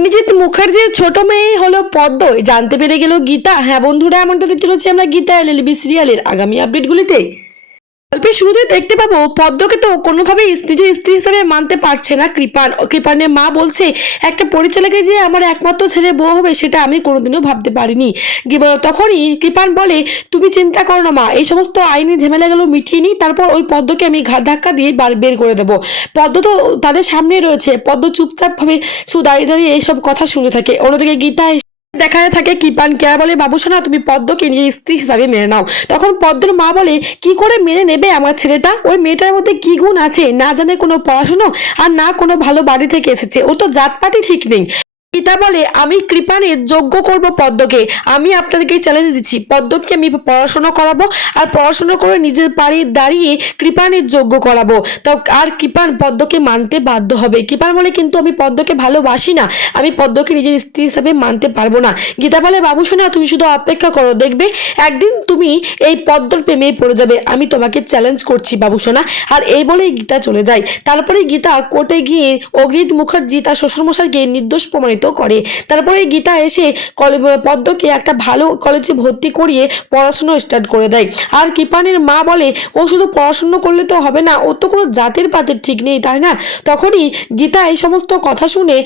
অগ্নিজিৎ মুখার্জির ছোট মেয়ে হলো পদ্ম জানতে পেরে গেল গীতা। হ্যাঁ বন্ধুরা এমনটা দেখতে চলেছি আমরা গীতা এলএলবি সিরিয়ালের আগামী আপডেটগুলিতে গল্পের শুরুতে দেখতে পাবো, পদ্মকে তো কোনোভাবেই নিজের স্ত্রী হিসাবে মানতে পারছে না, কৃপান। কৃপানের মা বলছে, একটা পরিচালকে যে আমার একমাত্র ছেলে বউ হবে, সেটা আমি কোনোদিনও ভাবতে পারিনি। তখনই কৃপান বলে, তুমি চিন্তা করো না মা, এই সমস্ত আইনি ঝামেলাগুলো মিটিয়ে নিই, তারপর ওই পদ্মকে আমি ঘাট ধাক্কা দিয়ে বার বের করে দেবো। পদ্ম তো তাদের সামনে রয়েছে। পদ্ম চুপচাপভাবে শুধু দাঁড়িয়ে দাঁড়িয়ে এইসব কথা শুনে থাকে। অন্যদিকে গীতা দেখা থাকে কৃপান কেয়া বলে? বাবুসোনা তুমি পদ্মকে নিয়ে স্ত্রী হিসাবে মেনে নাও। তখন পদ্মর মা বলে, কি করে মেনে নেবে আমার ছেলেটা? ওই মেয়েটার মধ্যে কি গুণ আছে? না জানে কোনো পড়াশুনো? আর না কোনো ভালো বাড়ি থেকে এসেছে। ও তো জাতপাতি ঠিক নেই। গীতা বলে, আমি কৃপানের যোগ্য করব পদ্মকে। আমি আপনাদেরকে চ্যালেঞ্জ দিচ্ছি। পদ্মকে আমি পড়াশোনা করাবো আর পড়াশোনা করে নিজের বাড়ি দাঁড়িয়ে কৃপানের যোগ্য করাবো। তো আর কৃপান পদ্মকে মানতে বাধ্য হবে। কৃপান বলে, কিন্তু আমি পদ্মকে ভালোবাসি না। আমি পদ্মকে নিজের স্ত্রী হিসাবে মানতে পারব না। গীতা বলে, বাবু শোনা তুমি শুধু অপেক্ষা করো। দেখবে, একদিন তুমি এই পদ্মর প্রেমে পড়ে যাবে। আমি তোমাকে চ্যালেঞ্জ করছি, বাবু সোনা। আর এই বলেই গীতা চলে যায়। তারপরে গীতা কোর্টে গিয়ে অগ্রিত মুখার্জি তার শ্বশুরমশাইকে নির্দোষ প্রমাণিত করে। তারপরে গীতা এসে পদ্মকে একটা ভালো কলেজে ভর্তি করিয়ে পড়াশুনো স্টার্ট করে দেয়। আর কৃপানের মা বলে, ও শুধু পড়াশুনো করলে তো হবে না ও তো কোনো জাতের পাতের ঠিক নেই, তাই না? তখনই গীতা এই সমস্ত কথা শুনে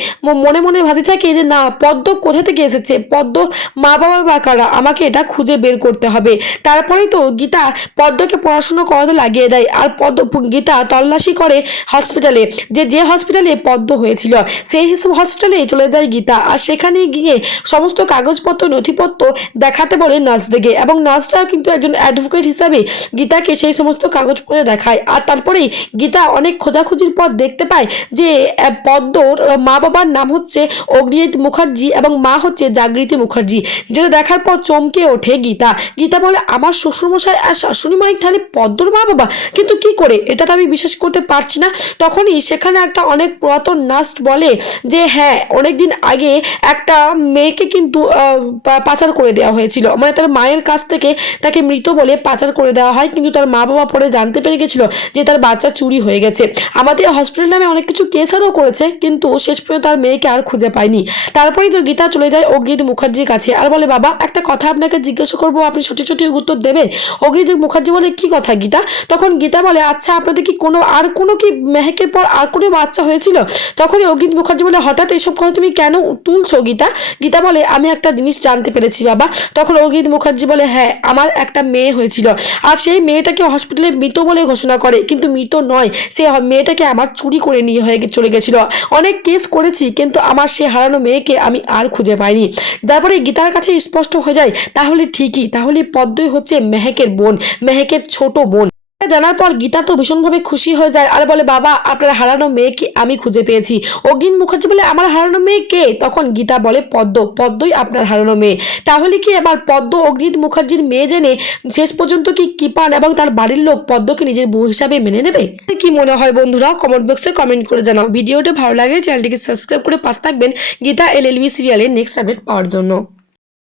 মনে মনে ভাবতে থাকে যে, না, পদ্ম কোথা থেকে এসেছে? পদ্ম মা বাবা বা কারা? আমাকে এটা খুঁজে বের করতে হবে। তারপরেই তো গীতা পদ্মকে পড়াশুনো করাতে লাগিয়ে দেয়। আর পদ্ম গীতা তল্লাশি করে হসপিটালে যে যে হসপিটালে পদ্ম হয়েছিল, সেই হসপিটালে চলে যায় গীতা। আর সেখানে গিয়ে সমস্ত কাগজপত্র, নথিপত্র দেখাতে বলে নার্সদেরকে এবং নার্সরাও কিন্তু একজন অ্যাডভোকেট হিসাবে গীতাকে সেই সমস্ত কাগজপত্র দেখায়। আর তারপরেই গীতা অনেক খোঁজাখুঁজির পর দেখতে পায় যে পদ্মর মা বাবার নাম হচ্ছে অগ্নিজিৎ মুখার্জি এবং মা হচ্ছে জাগৃতি মুখার্জি। যেটা দেখার পর চমকে ওঠে গীতা। গীতা বলে, আমার শ্বশুরমশাই আর শাশুড়ি মাই তাহলে পদ্মর মা বাবা? কিন্তু কি করে? এটা তো আমি বিশ্বাস করতে পারছি না। তখনই সেখানে একটা অনেক পুরাতন নার্স বলে যে হ্যাঁ অনেকদিন আগে একটা মেয়েকে কিন্তু পাচার করে দেওয়া হয়েছিল। মানে তার মায়ের কাছ থেকে তাকে মৃত বলে পাচার করে দেওয়া হয়। কিন্তু তার মা বাবা পরে জানতে পেরে গেছিল যে তার বাচ্চা চুরি হয়ে গেছে। আমাদের হসপিটাল নামে অনেক কিছু কেস আরও করেছে, কিন্তু শেষ পর্যন্ত তার মেয়েকে আর খুঁজে পায়নি। তারপরেই তো গীতা চলে যায় অগ্নিত মুখার্জির কাছে। আর বলে, বাবা, একটা কথা আপনাকে জিজ্ঞাসা করব, আপনি সঠিক সঠিক উত্তর দেবে অগ্নিত মুখার্জি বলে, কি কথা গীতা? তখন গীতা বলে আচ্ছা আপনাদের কি কোনো, আর কোনো কি মেহেকের পর আর কোনো বাচ্চা হয়েছিল? তখনই অগ্নিত মুখার্জি বলে, হঠাৎ এসব কথা তুমি কেন তুলছো গীতা? গীতা বলে, আমি একটা জিনিস জানতে পেরেছি বাবা। তখন অগ্নিত মুখার্জি বলে হ্যাঁ আমার একটা মেয়ে হয়েছিল। আর সেই মেয়েটাকে হসপিটালে মৃত বলে ঘোষণা করে, কিন্তু মৃত নয়। সে মেয়েটাকে আমার চুরি করে নিয়ে হয়ে চলে গেছিল। অনেক কেস করেছি, কিন্তু আমার সে হারানো মেয়েকে আমি আর খুঁজে পাইনি। তারপরে গীতার কাছে স্পষ্ট হয়ে যায়, তাহলে ঠিকই, তাহলে পদ্মই হচ্ছে মেহেকের বোন, মেহেকের ছোট বোন। জানার পর গীতা তো ভীষণভাবে খুশি হয়ে যায় আর বলে, বাবা, আপনার হারানো মেয়েকে আমি খুঁজে পেয়েছি। অগ্নিন মুখার্জি বলে, আমার হারানো মেয়ে কে? তখন গীতা বলে, পদ্ম, পদ্মই আপনার হারানো মেয়ে। তাহলে কি এবার পদ্ম অগ্নিত মুখার্জির মেয়ে জেনে শেষ পর্যন্ত কি কৃপান এবং তার বাড়ির লোক পদ্মকে নিজের বউ হিসাবে মেনে নেবে? কি মনে হয় বন্ধুরা? কমেন্ট বক্সে কমেন্ট করে জানাও। ভিডিওটা ভালো লাগে চ্যানেলটিকে সাবস্ক্রাইব করে পাশ থাকবেন। গীতা এল এলবি সিরিয়ালের নেক্সট আপডেট পাওয়ার জন্য।